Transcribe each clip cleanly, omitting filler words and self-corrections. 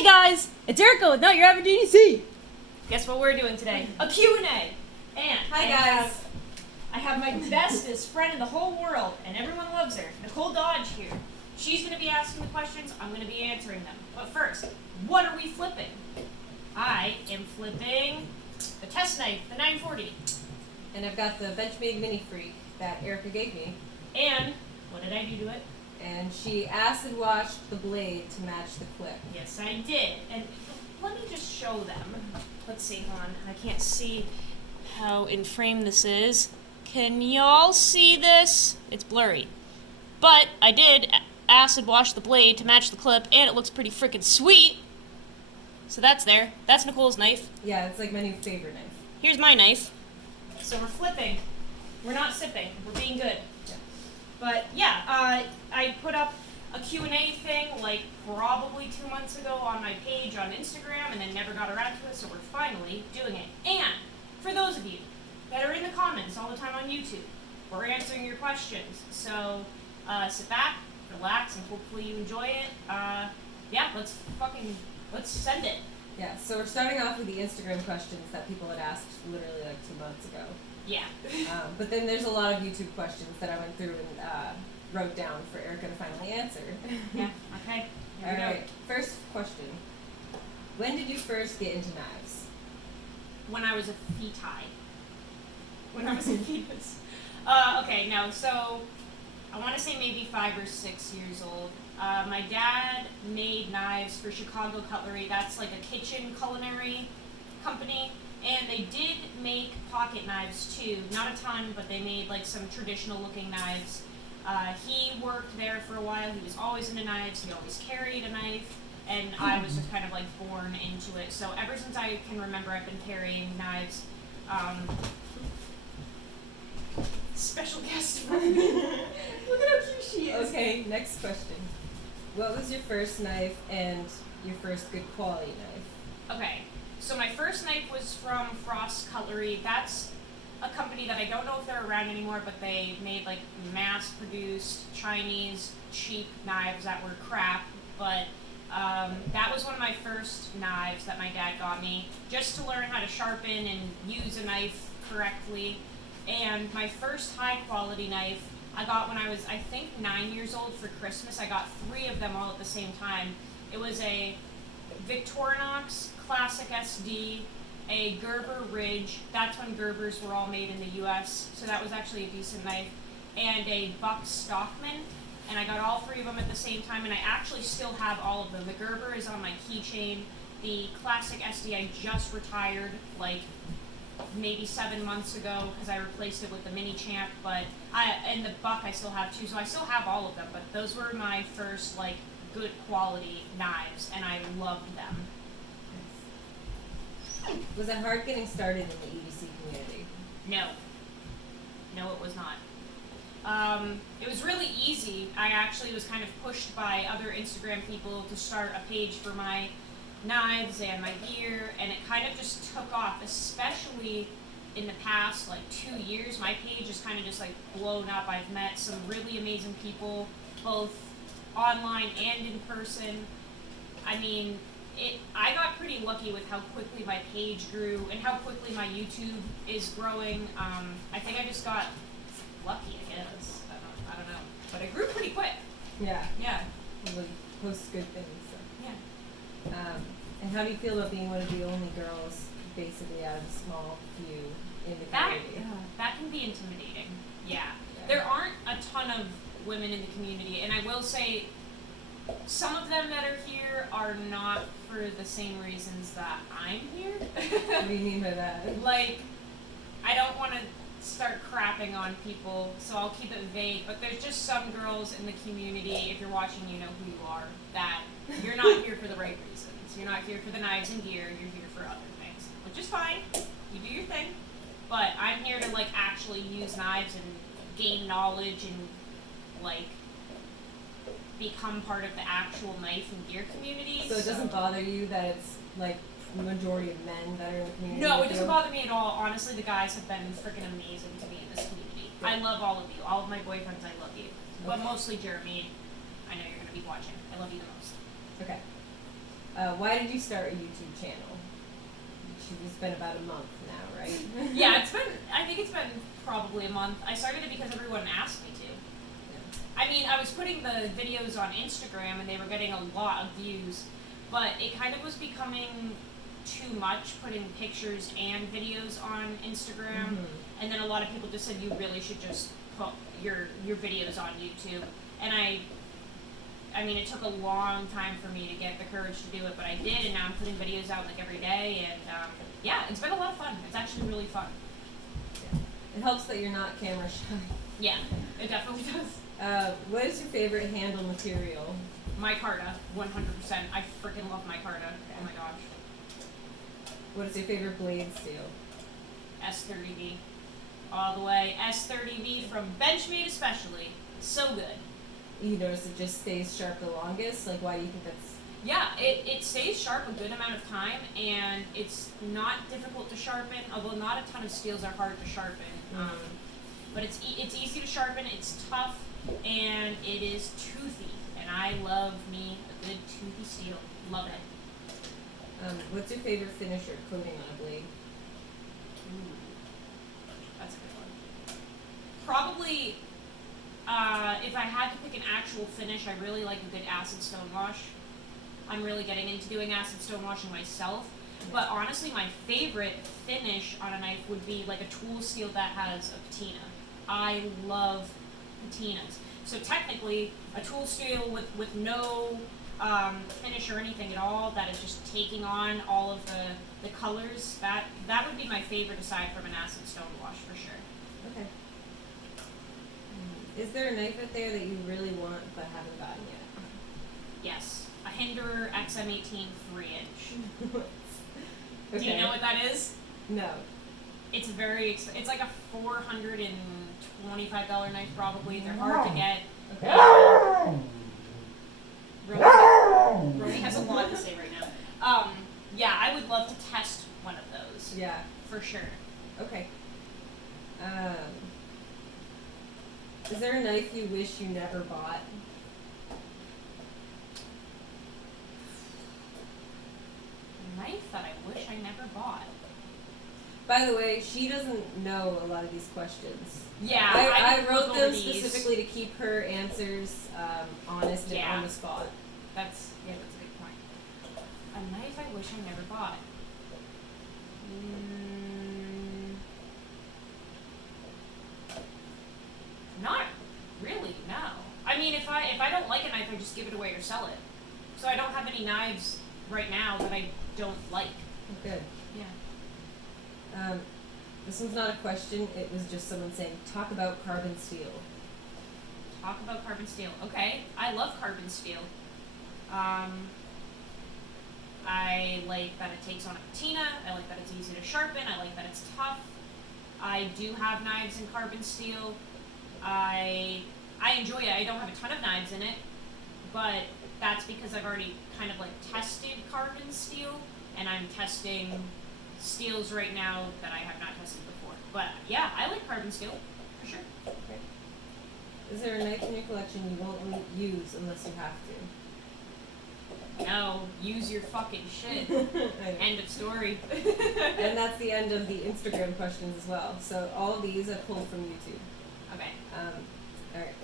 Hey guys, it's Cerakoting with Not Your Average EDC. Guess what we're doing today? A Q&A. And Hi guys. I have my bestest friend in the whole world, and everyone loves her, Nicole Dodge here. She's going to be asking the questions, I'm going to be answering them. But first, what are we flipping? I am flipping the test knife, the 940. And I've got the Benchmade Mini Freak that Erica gave me. And what did I do to it? And she acid washed the blade to match the clip. Yes, I did. And let me just show them. Let's see, hold on. I can't see how in frame this is. Can y'all see this? It's blurry. But I did acid wash the blade to match the clip, and it looks pretty freaking sweet. So that's there. That's Nicole's knife. Yeah, it's like my new favorite knife. Here's my knife. So we're flipping. We're not sipping. We're being good. Yeah. But yeah, I put up a Q&A thing like probably 2 months ago on my page on Instagram and then never got around to it, so we're finally doing it. And for those of you that are in the comments all the time on YouTube, we're answering your questions. So sit back, relax, and hopefully you enjoy it. Yeah, let's send it. Yeah, so we're starting off with the Instagram questions that people had asked literally like 2 months ago. Yeah. But then there's a lot of YouTube questions that I went through and wrote down for Erica to finally answer. Yeah, okay. Here we go. Alright, first question. When did you first get into knives? When I was a feti. When I was a fetus. Okay, no, so I want to say maybe 5 or 6 years old. My dad made knives for Chicago Cutlery. That's like a kitchen culinary company. And they did make pocket knives too. Not a ton, but they made like some traditional looking knives. He worked there for a while. He was always into knives. He always carried a knife. And I was just kind of like born into it. So ever since I can remember, I've been carrying knives. Special guest. Look at how cute she is. Okay, next question. What was your first knife and your first good quality knife? Okay, so my first knife was from Frost Cutlery. That's a company that I don't know if they're around anymore, but they made like mass-produced Chinese cheap knives that were crap. But that was one of my first knives that my dad got me, just to learn how to sharpen and use a knife correctly. And my first high-quality knife I got when I was, I think, 9 years old for Christmas. I got 3 of them all at the same time. It was a Victorinox Classic SD, a Gerber Ridge. That's when Gerbers were all made in the US, so that was actually a decent knife. And a Buck Stockman, and I got all 3 of them at the same time, and I actually still have all of them. The Gerber is on my keychain. The Classic SD I just retired, like maybe 7 months ago because I replaced it with the Mini Champ, but and the Buck I still have too, so I still have all of them, but those were my first like good quality knives and I loved them. Was it hard getting started in the EDC community? No, it was not. It was really easy. I actually was kind of pushed by other Instagram people to start a page for my knives and my gear, and it kind of just took off, especially in the past like 2 years. My page is kind of just like blown up. I've met some really amazing people, both online and in person. I mean, I got pretty lucky with how quickly my page grew and how quickly my YouTube is growing. I think I just got lucky, I guess. I don't know. But I grew pretty quick. Yeah. Yeah. Well, post good things. So. Yeah. And how do you feel about being one of the only girls, basically, out of a small few in the community? That can be intimidating. Yeah. There aren't a ton of women in the community, and I will say some of them that are here are not for the same reasons that I'm here. What do you mean by that? Like, I don't want to start crapping on people, so I'll keep it vague, but there's just some girls in the community, if you're watching, you know who you are, that you're not here for the right reasons. You're not here for the knives and gear, you're here for other things, which is fine. You do your thing. But I'm here to like actually use knives and gain knowledge and like become part of the actual knife and gear community. So it doesn't bother you that it's like the majority of men that are in the community? No, it doesn't bother me at all. Honestly, the guys have been freaking amazing to me in this community. Yeah. I love all of you. All of my boyfriends, I love you. But mostly Jeremy. I know you're going to be watching. I love you the most. Okay. Why did you start a YouTube channel? It's been about a month now, right? Yeah, I think it's been probably a month. I started it because everyone asked me to. Yeah. I mean, I was putting the videos on Instagram and they were getting a lot of views, but it kind of was becoming too much putting pictures and videos on Instagram. And then a lot of people just said you really should just put your videos on YouTube. And I mean, it took a long time for me to get the courage to do it, but I did, and now I'm putting videos out like every day, and yeah, it's been a lot of fun. It's actually really fun. Yeah. It helps that you're not camera shy. Yeah, it definitely does. What is your favorite handle material? Micarta, 100%. I freaking love micarta. Oh my gosh. What is your favorite blade steel? S30V. All the way. S30V from Benchmade especially. So good. You notice it just stays sharp the longest? Like, why do you think that's... Yeah, it stays sharp a good amount of time, and it's not difficult to sharpen, although not a ton of steels are hard to sharpen. But it's easy to sharpen, it's tough, and it is toothy. And I love me a good toothy steel. Love it. What's your favorite finish or coating on a blade? Ooh, that's a good one. Probably, if I had to pick an actual finish, I really like a good acid stone wash. I'm really getting into doing acid stone washing myself. But honestly, my favorite finish on a knife would be like a tool steel that has a patina. I love patinas. So technically, a tool steel with no finish or anything at all, that is just taking on all of the colors, that would be my favorite aside from an acid stone wash for sure. Okay. Is there a knife out there that you really want but haven't gotten yet? Yes. A Hinderer XM18 3-inch. Okay. Do you know what that is? No. It's it's like a $425 knife probably. They're hard to get. Okay. Roni has a lot to say right now. Yeah, I would love to test one of those. Yeah. For sure. Okay. Is there a knife you wish you never bought? A knife that I wish I never bought. By the way, she doesn't know a lot of these questions. Yeah, I wrote Google them these. specifically to keep her answers honest and on the spot. That's a good point. A knife I wish I never bought. Not really, no. I mean, if I don't like a knife, I just give it away or sell it. So I don't have any knives right now that I don't like. Good. Yeah. This one's not a question, it was just someone saying, talk about carbon steel. Talk about carbon steel. Okay, I love carbon steel. I like that it takes on a patina. I like that it's easy to sharpen. I like that it's tough. I do have knives in carbon steel. I enjoy it. I don't have a ton of knives in it, but that's because I've already kind of like tested carbon steel, and I'm testing steels right now that I have not tested before. But yeah, I like carbon steel, for sure. Okay. Is there a knife in your collection you won't use unless you have to? No, use your fucking shit. End of story. And that's the end of the Instagram questions as well. So all of these I pulled from YouTube. Okay. Alright.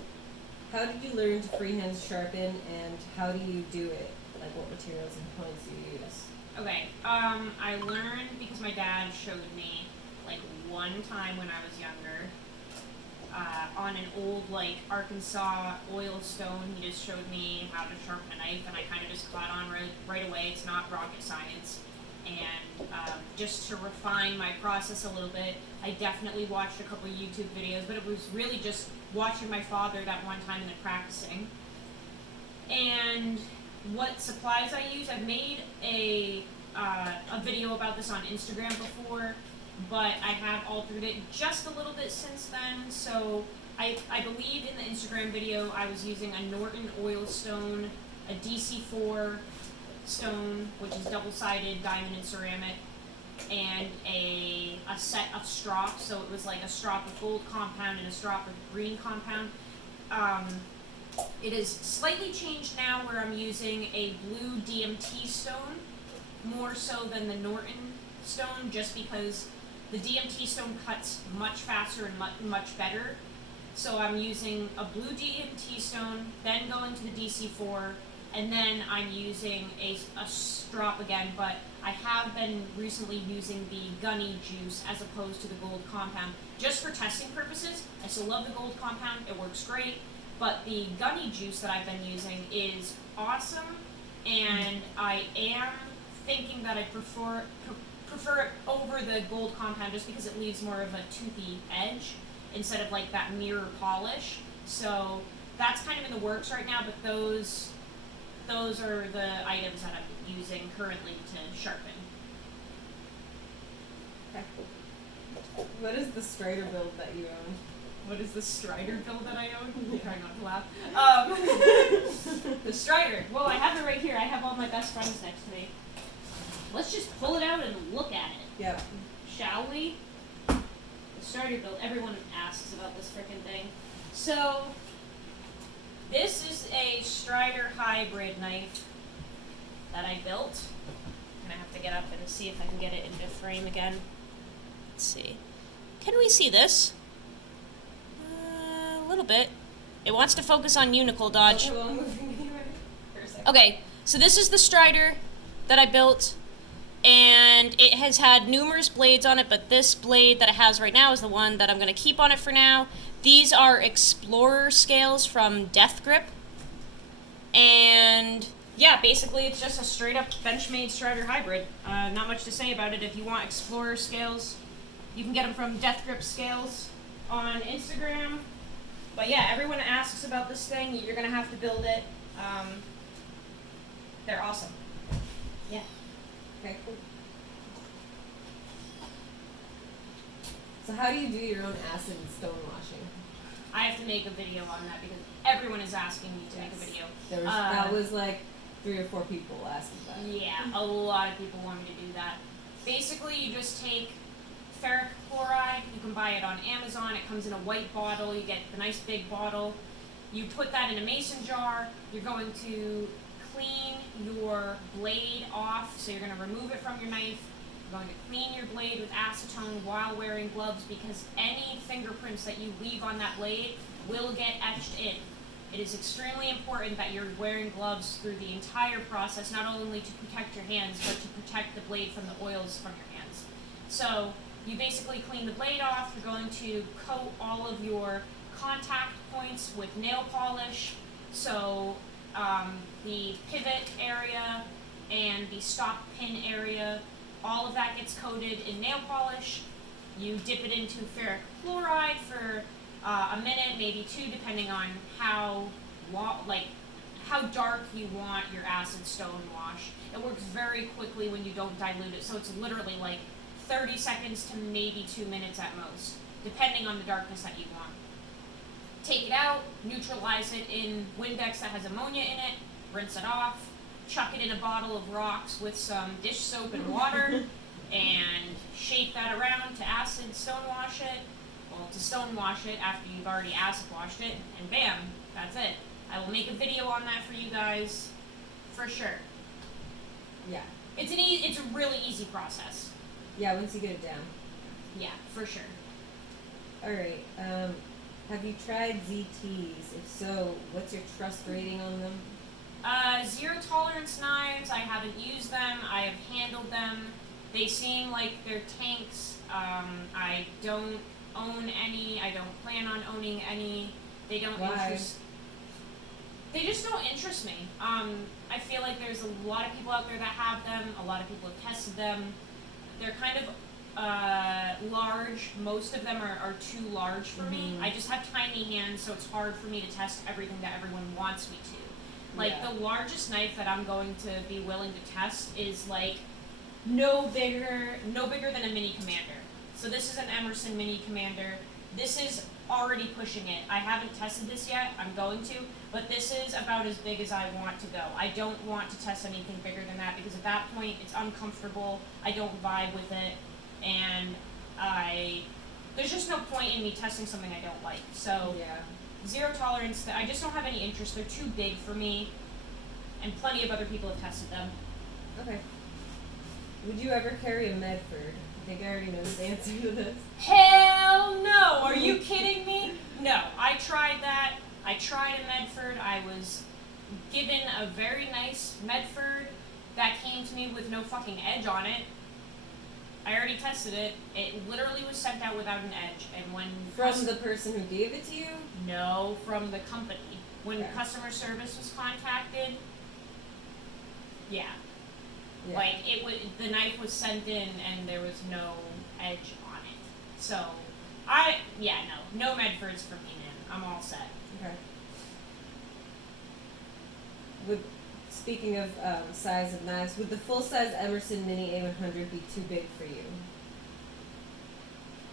How did you learn to freehand sharpen, and how do you do it? Like, what materials and points do you use? Okay, I learned because my dad showed me, like, one time when I was younger, on an old, like, Arkansas oil stone. He just showed me how to sharpen a knife, and I kind of just caught on right away. It's not rocket science. And just to refine my process a little bit, I definitely watched a couple YouTube videos, but it was really just watching my father that one time and then practicing. And what supplies I use, I've made a video about this on Instagram before, but I have altered it just a little bit since then. So I believe in the Instagram video I was using a Norton oil stone, a DC4 stone, which is double-sided diamond and ceramic, and a set of strops. So it was like a strop with gold compound and a strop with green compound. It is slightly changed now where I'm using a blue DMT stone more so than the Norton stone, just because the DMT stone cuts much faster and much better. So I'm using a blue DMT stone, then going to the DC4, and then I'm using a strop again, but I have been recently using the gunny juice as opposed to the gold compound, just for testing purposes. I still love the gold compound, it works great, but the gunny juice that I've been using is awesome, and I am thinking that I prefer it over the gold compound just because it leaves more of a toothy edge instead of like that mirror polish. So that's kind of in the works right now, but those are the items that I'm using currently to sharpen. Okay. What is the Strider build that you own? What is the Strider build that I own? I'm trying not to laugh. The Strider. Well, I have it right here. I have all my best friends next to me. Let's just pull it out and look at it. Yep. Shall we? The Strider build. Everyone asks about this frickin' thing. So, this is a Strider hybrid knife that I built. I'm gonna have to get up and see if I can get it into frame again. Let's see. Can we see this? A little bit. It wants to focus on Unicle Dodge. Okay, so this is the Strider that I built, and it has had numerous blades on it, but this blade that it has right now is the one that I'm going to keep on it for now. These are Explorer scales from Death Grip, and yeah, basically it's just a straight up Benchmade Strider hybrid. Not much to say about it. If you want Explorer scales, you can get them from Death Grip Scales on Instagram. But yeah, everyone asks about this thing. You're going to have to build it. They're awesome. Yeah. Okay, cool. So how do you do your own acid and stone washing? I have to make a video on that because everyone is asking me to make a video. That was like 3 or 4 people asking that. Yeah, a lot of people want me to do that. Basically, you just take ferric chloride. You can buy it on Amazon. It comes in a white bottle. You get the nice big bottle. You put that in a mason jar. You're going to clean your blade off, so you're going to remove it from your knife. You're going to clean your blade with acetone while wearing gloves, because any fingerprints that you leave on that blade will get etched in. It is extremely important that you're wearing gloves through the entire process, not only to protect your hands, but to protect the blade from the oils from your hands. So you basically clean the blade off. You're going to coat all of your contact points with nail polish. So the pivot area and the stop pin area, all of that gets coated in nail polish. You dip it into ferric chloride for a minute, maybe 2, depending on how dark you want your acid stone wash. It works very quickly when you don't dilute it, so it's literally like 30 seconds to maybe 2 minutes at most, depending on the darkness that you want. Take it out, neutralize it in Windex that has ammonia in it, rinse it off, chuck it in a bottle of rocks with some dish soap and water, and shake that around to acid stonewash it. Well, to stonewash it after you've already acid washed it, and bam, that's it. I will make a video on that for you guys, for sure. Yeah. It's a really easy process. Yeah, once you get it down. Yeah, for sure. Alright, have you tried ZTs? If so, what's your trust rating on them? 0 tolerance knives, I haven't used them, I have handled them. They seem like they're tanks. I don't own any, I don't plan on owning any. They don't They just don't interest me. I feel like there's a lot of people out there that have them, a lot of people have tested them. They're kind of large. Most of them are too large for me. I just have tiny hands, so it's hard for me to test everything that everyone wants me to. Like, the largest knife that I'm going to be willing to test is like no bigger than a Mini Commander. So this is an Emerson Mini Commander. This is already pushing it. I haven't tested this yet. I'm going to, but this is about as big as I want to go. I don't want to test anything bigger than that, because at that point it's uncomfortable. I don't vibe with it, and there's just no point in me testing something I don't like. So zero tolerance. I just don't have any interest. They're too big for me, and plenty of other people have tested them. Okay. Would you ever carry a Medford? I think I already know the answer to this. Hell no! Are you kidding me? No, I tried that. I tried a Medford. I was given a very nice Medford that came to me with no fucking edge on it. I already tested it. It literally was sent out without an edge. And when From the person who gave it to you? No, from the company. When Okay. customer service was contacted, yeah. Yeah. Like, the knife was sent in and there was no edge on it. So, no Medfords for me, man. I'm all set. Okay. Speaking of size of knives, would the full-size Emerson Mini A100 be too big for you?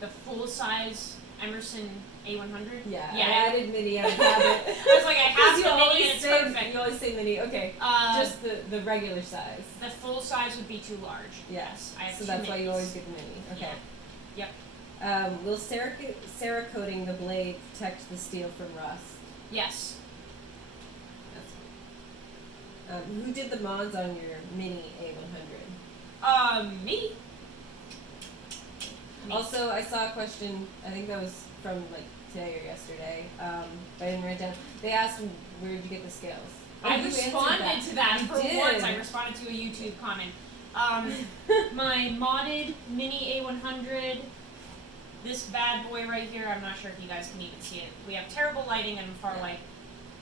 The full-size Emerson A100? Yeah, I Yeah. added Mini out of habit. I was like, I have you the always Mini and it's say, perfect. You always say Mini, okay. Just the regular size. The full size would be too large. Yes. I have So two that's why you minis. always get the Mini. Okay. Yeah. Yep. Will Cerakoting the blade protect the steel from rust? Yes. Who did the mods on your Mini A100? Me. Also, I saw a question, I think that was from like today or yesterday, but I didn't write it down. They asked, where did you get the scales? I you answered responded to that You for did. once. I responded to a YouTube comment. My modded Mini A100, this bad boy right here, I'm not sure if you guys can even see it. We have terrible lighting and far light.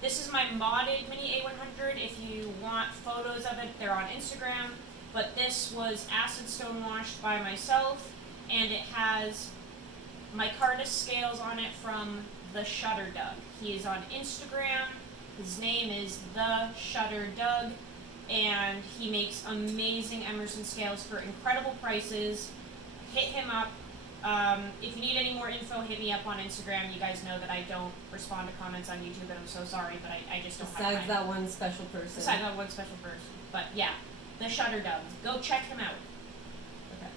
This is my modded Mini A100. If you want photos of it, they're on Instagram. But this was acid stone washed by myself, and it has micarta scales on it from the Shutter Doug. He is on Instagram. His name is the Shutter Doug, and he makes amazing Emerson scales for incredible prices. Hit him up. If you need any more info, hit me up on Instagram. You guys know that I don't respond to comments on YouTube, and I'm so sorry, but I just don't have time. Besides that one special person. Besides that one special person. But yeah, the Shutter Doug. Go check him out. Okay.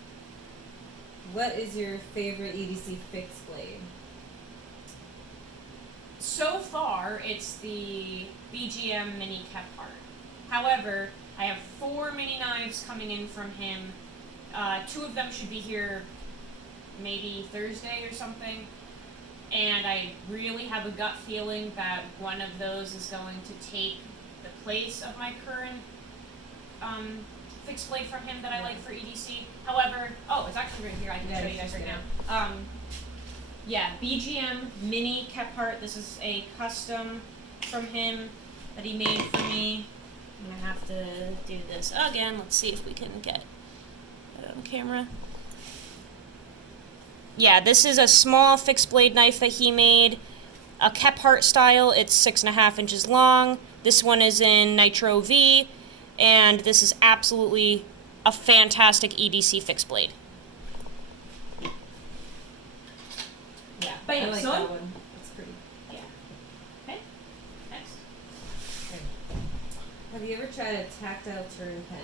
What is your favorite EDC fixed blade? So far, it's the BGM Mini Kephart. However, I have 4 mini knives coming in from him. 2 of them should be here maybe Thursday or something. And I really have a gut feeling that one of those is going to take the place of my current fixed blade from him that I like for EDC. However, it's actually right here. I can show you guys right now. Yeah, BGM Mini Kephart. This is a custom from him that he made for me. I'm gonna have to do this again. Let's see if we can get it on camera. Yeah, this is a small fixed blade knife that he made. A Kephart style. It's 6.5 inches long. This one is in Nitro V, and this is absolutely a fantastic EDC fixed blade. Yeah, Bam, I like son. that one. It's pretty. Yeah. Okay. Next. Okay. Have you ever tried a tactile turn pen?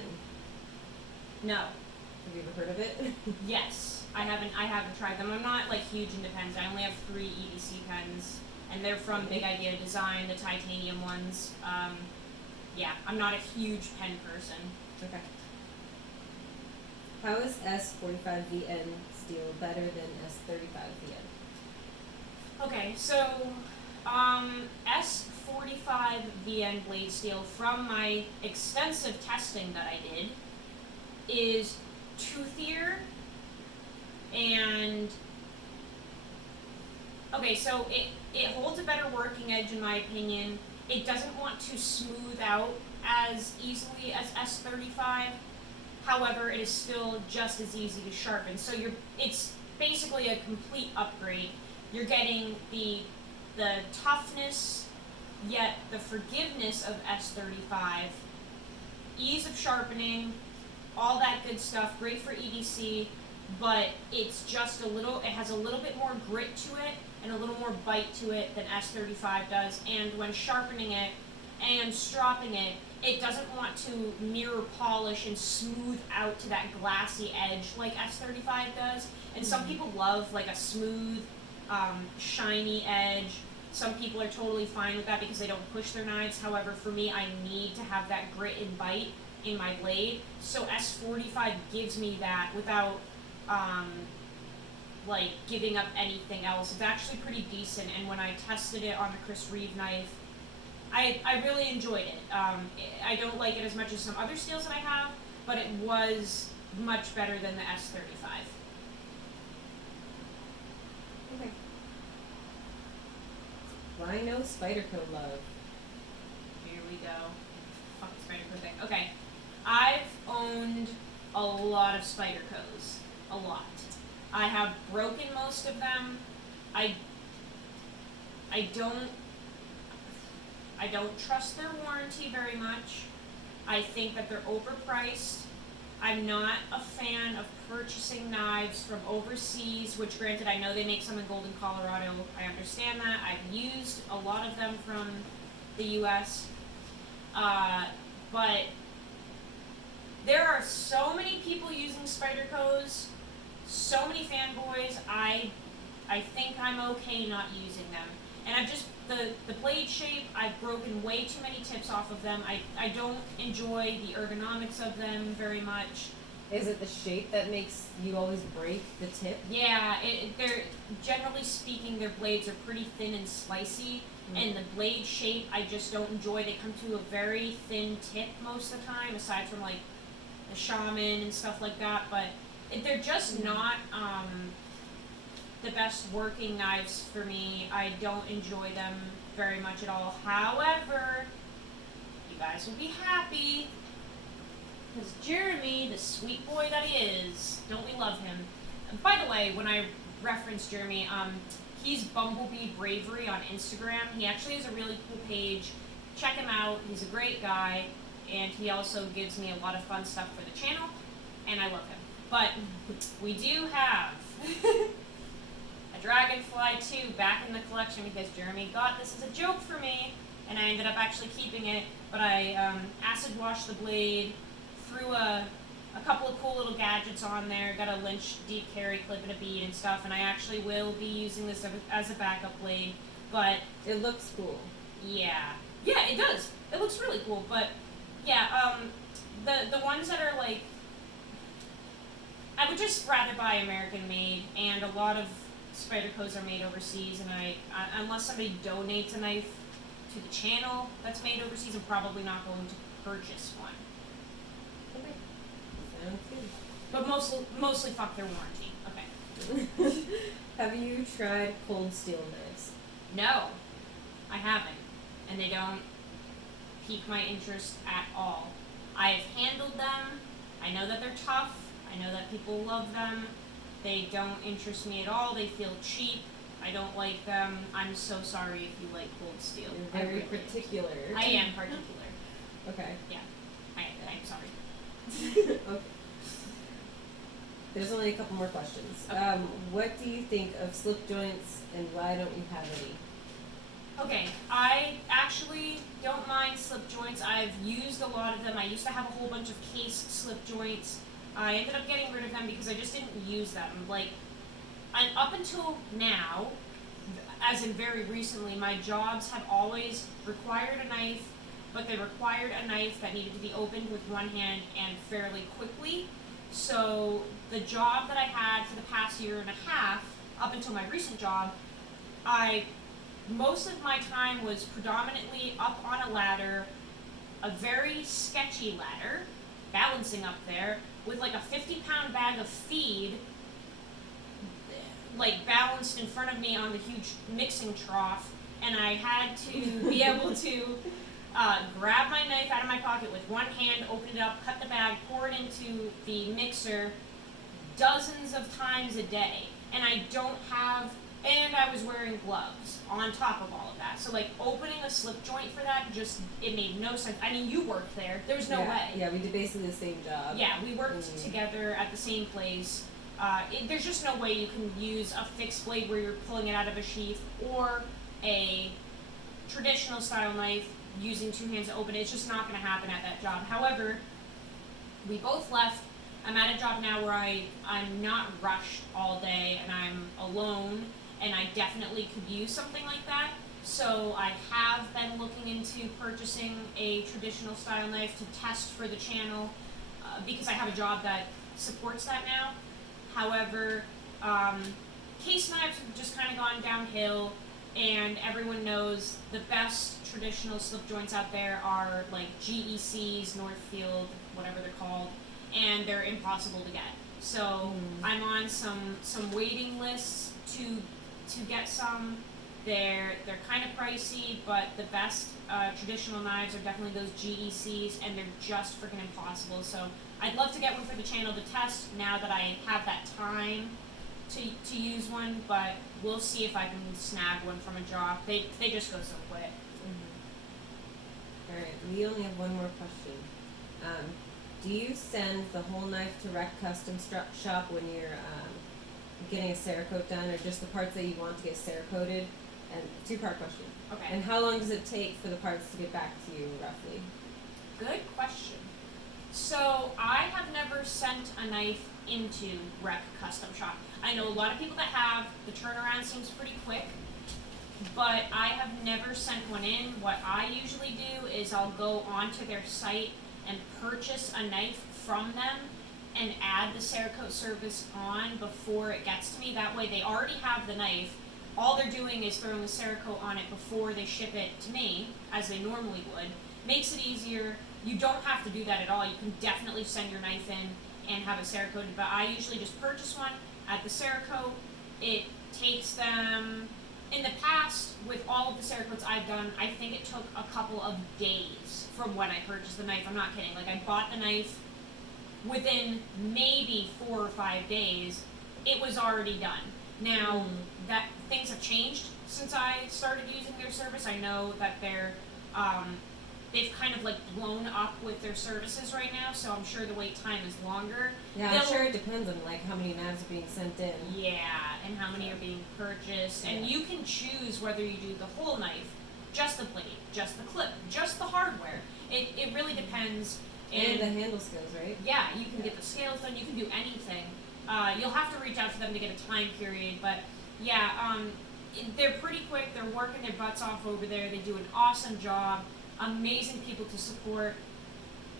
No. Have you ever heard of it? Yes. I haven't tried them. I'm not like huge into pens. I only have 3 EDC pens, and they're from Big Idea Design, the titanium ones. Yeah, I'm not a huge pen person. Okay. How is S45VN steel better than S35VN? Okay, so S45 VN blade steel, from my extensive testing that I did, is toothier, and okay, so it holds a better working edge in my opinion. It doesn't want to smooth out as easily as S35. However, it is still just as easy to sharpen. So it's basically a complete upgrade. You're getting the toughness, yet the forgiveness of S35, ease of sharpening, all that good stuff, great for EDC, but it's just it has a little bit more grit to it and a little more bite to it than S35 does, and when sharpening it and stropping it, it doesn't want to mirror polish and smooth out to that glassy edge like S35 does. And some people love like a smooth, shiny edge. Some people are totally fine with that because they don't push their knives. However, for me, I need to have that grit and bite in my blade. So S45 gives me that without like giving up anything else. It's actually pretty decent, and when I tested it on the Chris Reeve knife, I really enjoyed it. I don't like it as much as some other steels that I have, but it was much better than the S35. Okay. Rhino Spyderco love. Here we go. Fucking Spyderco thing. Okay. I've owned a lot of Spydercos. A lot. I have broken most of them. I don't trust their warranty very much. I think that they're overpriced. I'm not a fan of purchasing knives from overseas, which granted I know they make some in Golden, Colorado. I understand that. I've used a lot of them from the US. But there are so many people using Spydercos, so many fanboys. I think I'm okay not using them. And I've just, the blade shape, I've broken way too many tips off of them. I don't enjoy the ergonomics of them very much. Is it the shape that makes you always break the tip? Yeah, they're, generally speaking, their blades are pretty thin and slicey, and the blade shape I just don't enjoy. They come to a very thin tip most of the time, aside from like the Shaman and stuff like that, but they're just not the best working knives for me. I don't enjoy them very much at all. However, you guys will be happy because Jeremy, the sweet boy that he is, don't we love him? And by the way, when I reference Jeremy, he's Bumblebee Bravery on Instagram. He actually has a really cool page. Check him out. He's a great guy, and he also gives me a lot of fun stuff for the channel, and I love him. But we do have a Dragonfly 2 back in the collection because Jeremy got this as a joke for me, and I ended up actually keeping it. But I acid washed the blade, threw a couple of cool little gadgets on there, got a Lynch deep carry clip and a bead and stuff, and I actually will be using this as a backup blade. But it looks cool. Yeah, it does. It looks really cool. But yeah, the ones that are like, I would just rather buy American made, and a lot of Spydercos are made overseas, and I unless somebody donates a knife to the channel that's made overseas, I'm probably not going to purchase one. Okay. Sounds good. But mostly fuck their warranty. Okay. Have you tried cold steel knives? No, I haven't, and they don't pique my interest at all. I've handled them. I know that they're tough. I know that people love them. They don't interest me at all. They feel cheap. I don't like them. I'm so sorry if you like cold steel. You're very particular. I am particular. Okay. Yeah, I'm sorry. Okay. There's only a couple more questions. Okay. What do you think of slip joints, and why don't you have any? Okay, I actually don't mind slip joints. I've used a lot of them. I used to have a whole bunch of case slip joints. I ended up getting rid of them because I just didn't use them. Like, and up until now, as in very recently, my jobs have always required a knife, but they required a knife that needed to be opened with one hand and fairly quickly. So the job that I had for the past year and a half, up until my recent job, most of my time was predominantly up on a ladder, a very sketchy ladder, balancing up there, with like a 50-pound bag of feed, like balanced in front of me on the huge mixing trough, and I had to be able to grab my knife out of my pocket with one hand, open it up, cut the bag, pour it into the mixer dozens of times a day. And and I was wearing gloves on top of all of that. So like opening a slip joint for that, it made no sense. I mean, you worked there. There was no way. Yeah, we did basically the same job. Yeah, we worked together at the same place. There's just no way you can use a fixed blade where you're pulling it out of a sheath, or a traditional style knife using two hands to open it. It's just not going to happen at that job. However, we both left. I'm at a job now where I'm not rushed all day and I'm alone, and I definitely could use something like that. So I have been looking into purchasing a traditional style knife to test for the channel because I have a job that supports that now. However, case knives have just kind of gone downhill, and everyone knows the best traditional slip joints out there are like GECs, Northfield, whatever they're called, and they're impossible to get. So I'm on some waiting lists to get some. They're kind of pricey, but the best traditional knives are definitely those GECs, and they're just freaking impossible. So I'd love to get one for the channel to test now that I have that time to use one, but we'll see if I can snag one from a job. They just go so quick. Alright, we only have one more question. Do you send the whole knife to Rec Custom Shop when you're getting a Cerakote done, or just the parts that you want to get Cerakoted? And two-part question. Okay. And how long does it take for the parts to get back to you, roughly? Good question. So I have never sent a knife into Rec Custom Shop. I know a lot of people that have. The turnaround seems pretty quick, but I have never sent one in. What I usually do is I'll go onto their site and purchase a knife from them and add the Cerakote service on before it gets to me. That way they already have the knife. All they're doing is throwing the Cerakote on it before they ship it to me, as they normally would. Makes it easier. You don't have to do that at all. You can definitely send your knife in and have it Cerakoted, but I usually just purchase one, add the Cerakote. It takes them, in the past, with all of the Cerakotes I've done, I think it took a couple of days from when I purchased the knife. I'm not kidding. Like, I bought the knife, within maybe 4 or 5 days, it was already done. Now, that things have changed since I started using their service. I know that they've kind of like blown up with their services right now, so I'm sure the wait time is longer. Yeah, I'm sure it depends on like how many knives are being sent in. Yeah, and how many are being purchased. And you can choose whether you do the whole knife, just the blade, just the clip, just the hardware. It really depends. And the handle scales, right? Yeah, you can get the scales done, you can do anything. You'll have to reach out to them to get a time period, but yeah, they're pretty quick. They're working their butts off over there. They do an awesome job. Amazing people to support.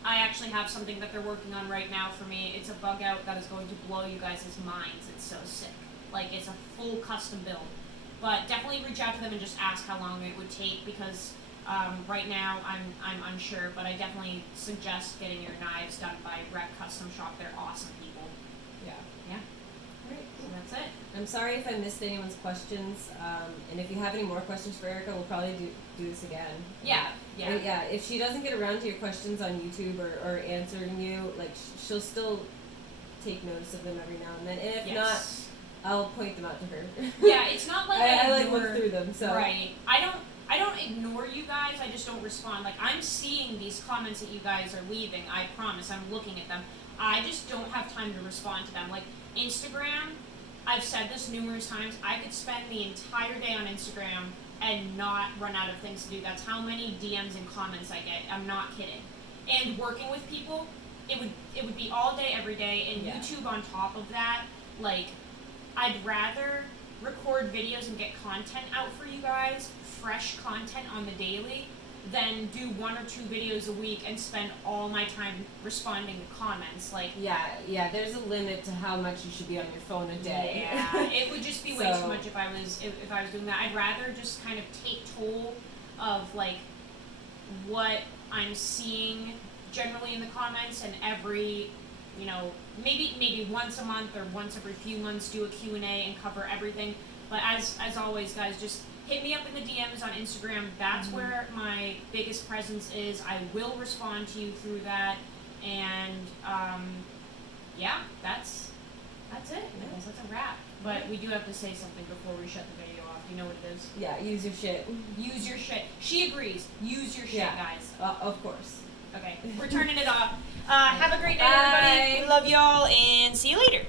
I actually have something that they're working on right now for me. It's a bug out that is going to blow you guys' minds. It's so sick. Like, it's a full custom build. But definitely reach out to them and just ask how long it would take, because right now I'm unsure, but I definitely suggest getting your knives done by Rec Custom Shop. They're awesome people. Yeah. Yeah. Alright, so that's it. I'm sorry if I missed anyone's questions, and if you have any more questions for Erica, we'll probably do this again. Yeah, yeah. But yeah, if she doesn't get around to your questions on YouTube or answering you, like, she'll still take notice of them every now and then, and if not, I'll point them out to her. Yeah, it's not like I like look through them, so. Right. I don't ignore you guys, I just don't respond. Like, I'm seeing these comments that you guys are leaving, I promise, I'm looking at them. I just don't have time to respond to them. Like, Instagram, I've said this numerous times, I could spend the entire day on Instagram and not run out of things to do. That's how many DMs and comments I get. I'm not kidding. And working with people, it would be all day, every day, and YouTube on top of that. Like, I'd rather record videos and get content out for you guys, fresh content on the daily, than do 1 or 2 videos a week and spend all my time responding to comments. Like, yeah, there's a limit to how much you should be on your phone a day. Yeah, it would just be way too much if I was doing that. I'd rather just kind of take toll of like what I'm seeing generally in the comments, and every, you know, maybe once a month or once every few months do a Q&A and cover everything. But as always, guys, just hit me up in the DMs on Instagram. That's where my biggest presence is. I will respond to you through that. And yeah, that's it. I guess that's a wrap. But we do have to say something before we shut the video off. You know what it is? Yeah, use your shit. Use your shit. She agrees. Use your shit, guys. Of course. Okay, we're turning it off. Have a great night, everybody. We love y'all, and see you later.